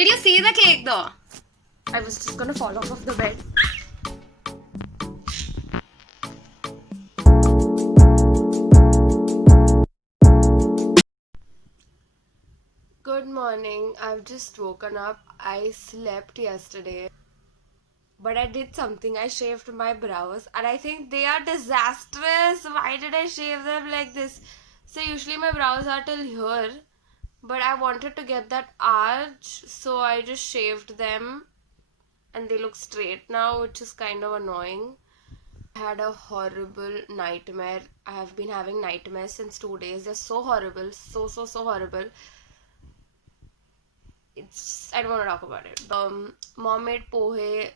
Did you see the cake though? I was just gonna fall off of the bed. Good morning. I've just woken up. I slept yesterday. But I did something. I shaved my brows and I think they are disastrous. Why did I shave them like this? So usually my brows are till here. But I wanted to get that arch, so I just shaved them and they look straight now, which is kind of annoying. I had a horrible nightmare. I have been having nightmares since 2 days. They're so horrible, so horrible. I don't want to talk about it. Mom made pohe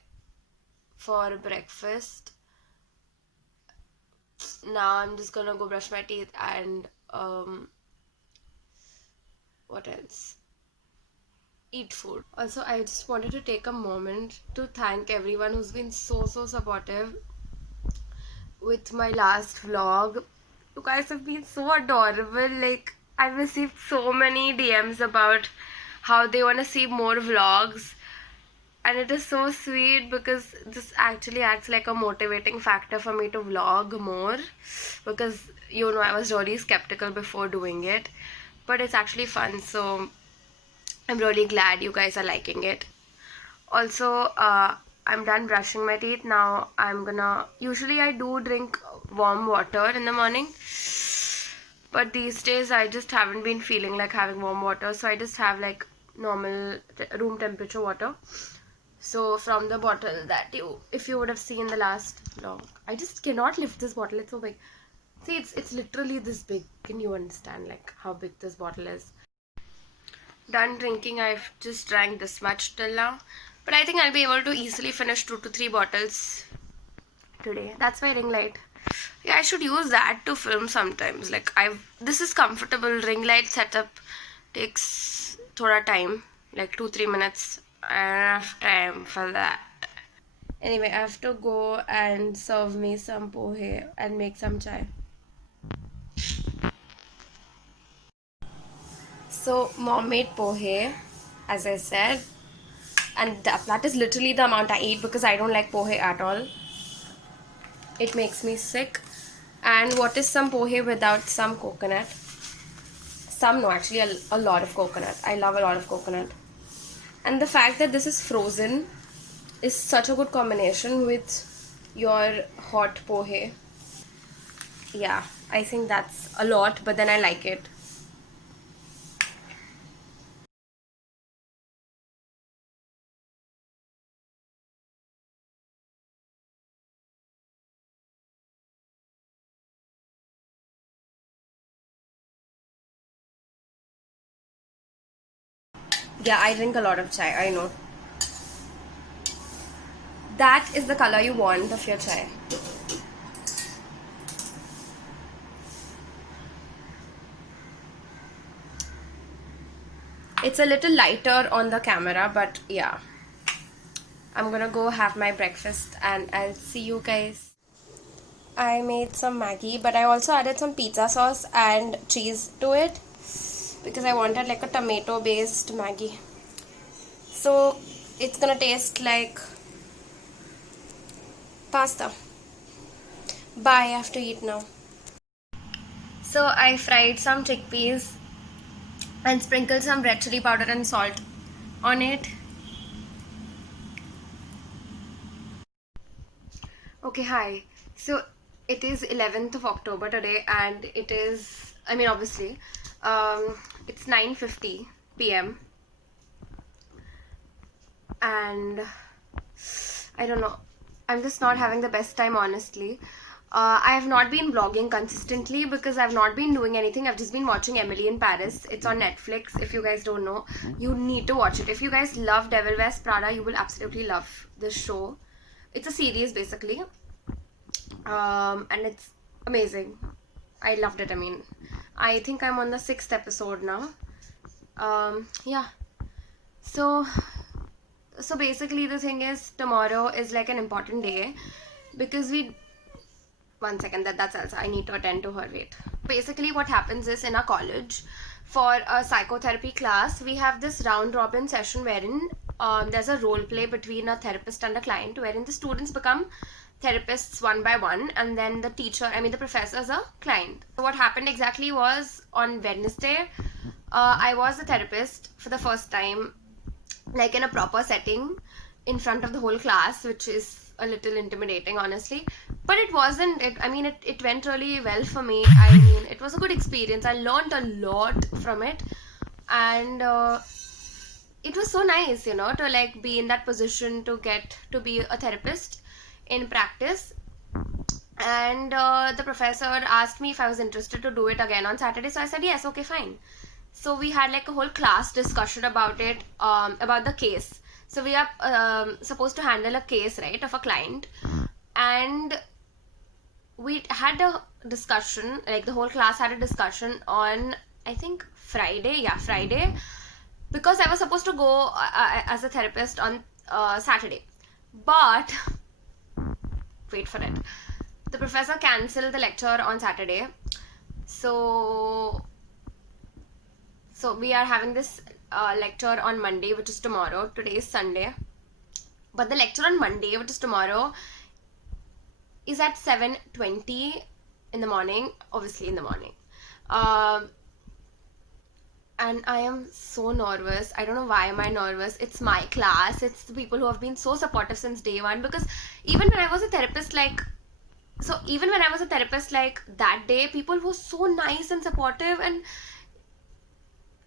for breakfast. Now I'm just gonna go brush my teeth and what else? Eat food. Also, I just wanted to take a moment to thank everyone who's been so supportive with my last vlog. You guys have been so adorable. Like, I've received so many DMs about how they want to see more vlogs, and it is so sweet because this actually acts like a motivating factor for me to vlog more, because I was really skeptical before doing it, but it's actually fun, so I'm really glad you guys are liking it. Also, I'm done brushing my teeth. Now usually I do drink warm water in the morning, but these days I just haven't been feeling like having warm water, so I just have like normal room temperature water. So from the bottle that if you would have seen the last vlog, I just cannot lift this bottle, it's so big. See, it's literally this big. Can you understand like how big this bottle is? Done drinking. I've just drank this much till now, but I think I'll be able to easily finish 2 to 3 bottles today. That's my ring light. Yeah, I should use that to film sometimes. Like, this is comfortable. Ring light setup takes thoda time, like 2-3 minutes. I don't have time for that. Anyway, I have to go and serve me some pohe and make some chai. So mom made pohe, as I said, and that is literally the amount I eat because I don't like pohe at all. It makes me sick. And what is some pohe without some coconut? Actually a lot of coconut. I love a lot of coconut. And the fact that this is frozen is such a good combination with your hot pohe. Yeah, I think that's a lot, but then I like it. Yeah, I drink a lot of chai, I know. That is the color you want of your chai. It's a little lighter on the camera, but yeah. I'm gonna go have my breakfast and I'll see you guys. I made some Maggi, but I also added some pizza sauce and cheese to it because I wanted like a tomato based Maggi. So it's gonna taste like pasta. Bye, I have to eat now. So I fried some chickpeas and sprinkled some red chili powder and salt on it. Okay, hi. So it is 11th of October today, and it is, obviously, it's 9:50 p.m. and I don't know, I'm just not having the best time, honestly. I have not been vlogging consistently because I've not been doing anything. I've just been watching Emily in Paris. It's on Netflix. If you guys don't know, you need to watch it. If you guys love Devil Wears Prada, you will absolutely love this show. It's a series basically, and it's amazing. I loved it. I think I'm on the 6th episode now. Yeah. So basically the thing is, tomorrow is like an important day because one second, that's Elsa. I need to attend to her. Wait. Basically what happens is, in our college for a psychotherapy class, we have this round robin session wherein there's a role play between a therapist and a client, wherein the students become therapists one by one, and then the teacher, I mean the professor, is a client. So what happened exactly was, on Wednesday, I was a therapist for the first time, like in a proper setting, in front of the whole class, which is a little intimidating, honestly. But it wasn't. It went really well for me. I mean, it was a good experience. I learned a lot from it, and it was so nice, to like be in that position to get to be a therapist in practice. And the professor asked me if I was interested to do it again on Saturday, so I said yes, okay, fine. So we had like a whole class discussion about it, about the case. So we are supposed to handle a case, right, of a client, and we had a discussion, like the whole class had a discussion on, I think, Friday, because I was supposed to go as a therapist on Saturday. But wait for it, the professor cancelled the lecture on Saturday. So we are having this lecture on Monday, which is tomorrow. Today is Sunday, but the lecture on Monday, which is tomorrow, is at 7:20 in the morning, obviously in the morning. And I am so nervous. I don't know why am I nervous. It's my class. It's the people who have been so supportive since day one. Because even when I was a therapist, that day, people were so nice and supportive, and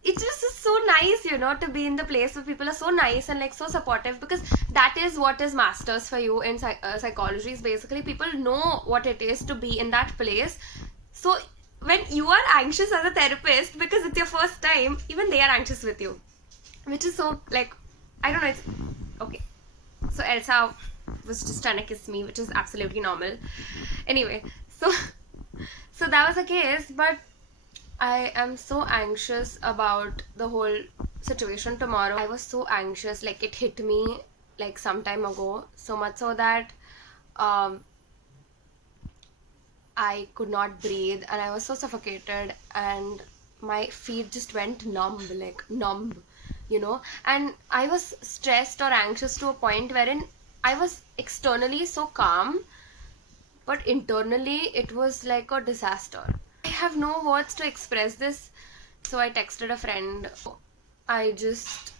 it just is so nice, to be in the place where people are so nice and like so supportive, because that is what is masters for you in psychology. Is basically people know what it is to be in that place. So when you are anxious as a therapist because it's your first time, even they are anxious with you, which is so, like, I don't know, it's okay. So Elsa was just trying to kiss me, which is absolutely normal. Anyway, so that was the case, but I am so anxious about the whole situation tomorrow. I was so anxious, like it hit me like some time ago, so much so that I could not breathe and I was so suffocated and my feet just went numb, and I was stressed or anxious to a point wherein I was externally so calm, but internally it was like a disaster. I have no words to express this, so I texted a friend. I just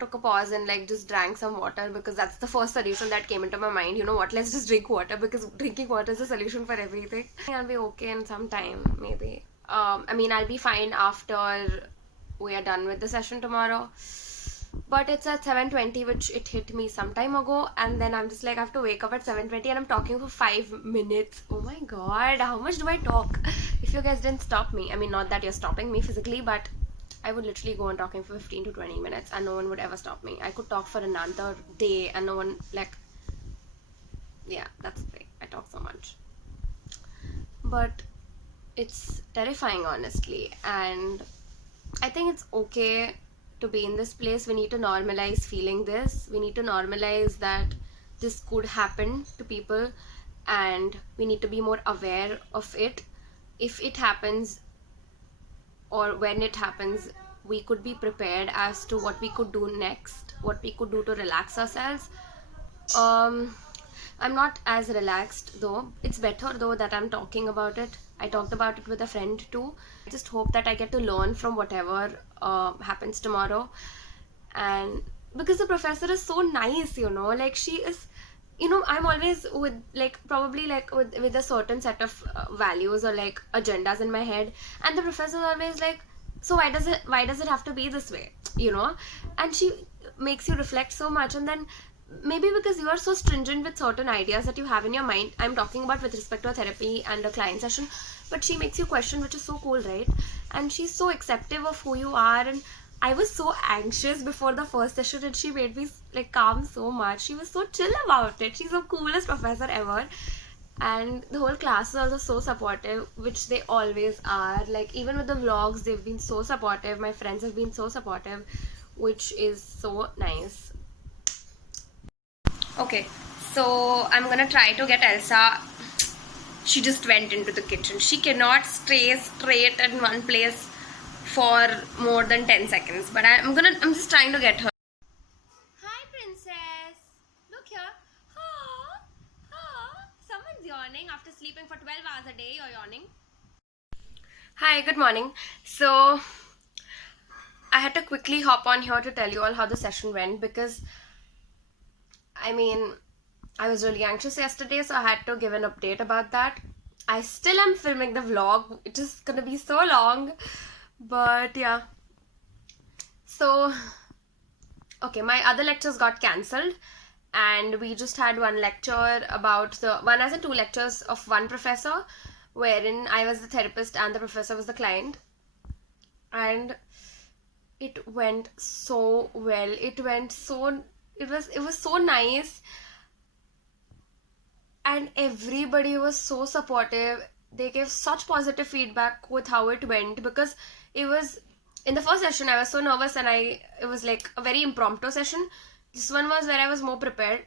took a pause and like just drank some water, because that's the first solution that came into my mind. You know what, let's just drink water, because drinking water is a solution for everything. I'll be okay in some time, maybe. I'll be fine after we are done with the session tomorrow, but it's at 7:20, which it hit me some time ago, and then I'm just like, I have to wake up at 7:20 and I'm talking for 5 minutes. Oh my god, how much do I talk? If you guys didn't stop me, not that you're stopping me physically, but I would literally go on talking for 15 to 20 minutes and no one would ever stop me. I could talk for another day and no one, like, yeah, that's the thing. I talk so much. But it's terrifying, honestly, and I think it's okay to be in this place. We need to normalize feeling this. We need to normalize that this could happen to people, and we need to be more aware of it. If it happens, or when it happens, we could be prepared as to what we could do next, what we could do to relax ourselves. I'm not as relaxed though. It's better though that I'm talking about it. I talked about it with a friend too. I just hope that I get to learn from whatever happens tomorrow. And because the professor is so nice, like she is, I'm always with like probably like with a certain set of values or like agendas in my head, and the professor is always like, so why does it have to be this way, and she makes you reflect so much. And then maybe because you are so stringent with certain ideas that you have in your mind, I'm talking about with respect to a therapy and a client session, but she makes you question, which is so cool, right? And she's so accepting of who you are. And I was so anxious before the first session and she made me like calm so much. She was so chill about it. She's the coolest professor ever. And the whole class is also so supportive, which they always are. Like even with the vlogs, they've been so supportive. My friends have been so supportive, which is so nice. Okay, so I'm gonna try to get Elsa. she just went into the kitchen. She cannot stay straight in one place for more than 10 seconds. But I'm just trying to get her. Hi, princess. Look here. Oh, oh. Someone's yawning after sleeping for 12 hours a day. You're yawning. Hi, good morning. So, I had to quickly hop on here to tell you all how the session went because, I mean, I was really anxious yesterday, so I had to give an update about that. I still am filming the vlog. It is gonna be so long, but yeah. So, okay, my other lectures got cancelled, and we just had one lecture about one as in two lectures of one professor, wherein I was the therapist and the professor was the client, and it went so well. It was so nice, and everybody was so supportive. They gave such positive feedback with how it went because it was in the first session I was so nervous and it was like a very impromptu session. This one was where I was more prepared,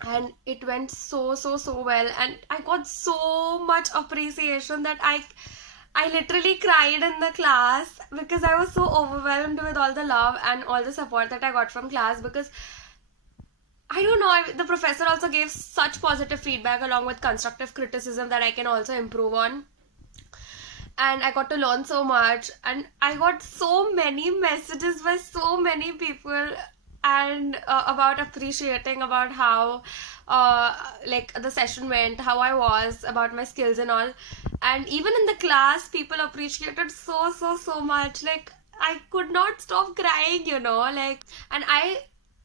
and it went so well, and I got so much appreciation that I literally cried in the class because I was so overwhelmed with all the love and all the support that I got from class because I don't know, the professor also gave such positive feedback along with constructive criticism that I can also improve on. And I got to learn so much, and I got so many messages by so many people and about appreciating about how like the session went, how I was, about my skills and all. And even in the class, people appreciated so much. Like, I could not stop crying, like, and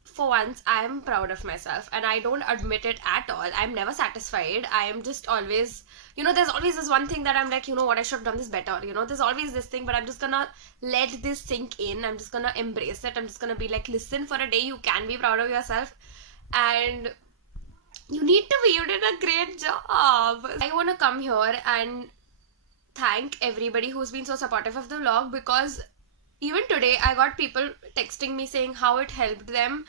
for once, I'm proud of myself and I don't admit it at all. I'm never satisfied. I am just always, there's always this one thing that I'm like, what, I should have done this better. There's always this thing, but I'm just gonna let this sink in. I'm just gonna embrace it. I'm just gonna be like, listen, for a day, you can be proud of yourself. And you need to be. You did a great job. I wanna come here and thank everybody who's been so supportive of the vlog because even today I got people texting me saying how it helped them,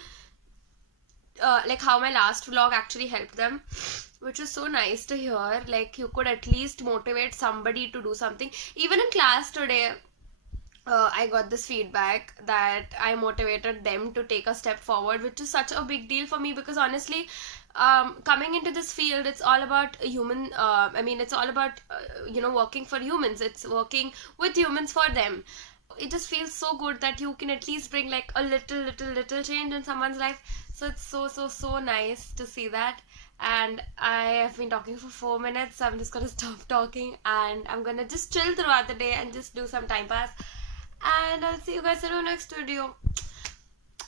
like how my last vlog actually helped them, which is so nice to hear. Like, you could at least motivate somebody to do something. Even in class today, I got this feedback that I motivated them to take a step forward, which is such a big deal for me because honestly, coming into this field, it's all about human. It's all about working for humans. It's working with humans for them. It just feels so good that you can at least bring like a little change in someone's life. So it's so nice to see that. And I have been talking for 4 minutes, so I'm just gonna stop talking and I'm gonna just chill throughout the day and just do some time pass. And I'll see you guys in our next video.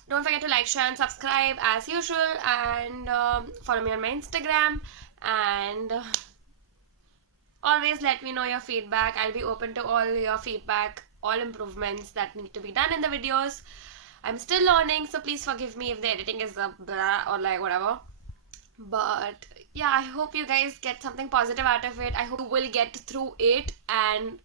Don't forget to like, share, and subscribe as usual, and follow me on my Instagram. And always let me know your feedback. I'll be open to all your feedback, all improvements that need to be done in the videos. I'm still learning, so please forgive me if the editing is blah or like whatever. But yeah, I hope you guys get something positive out of it. I hope you will get through it, and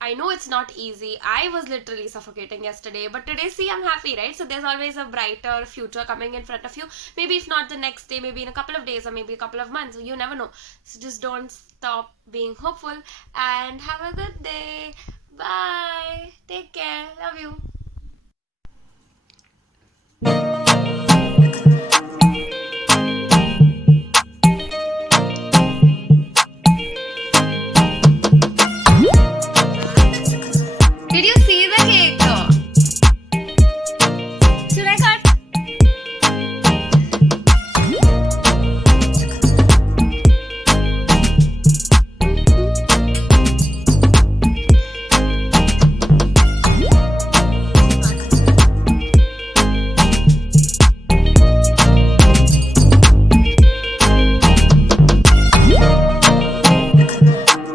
I know it's not easy. I was literally suffocating yesterday, but today, see, I'm happy, right? So there's always a brighter future coming in front of you. Maybe if not the next day, maybe in a couple of days or maybe a couple of months. You never know. So just don't stop being hopeful and have a good day. Bye. Take care. Love you.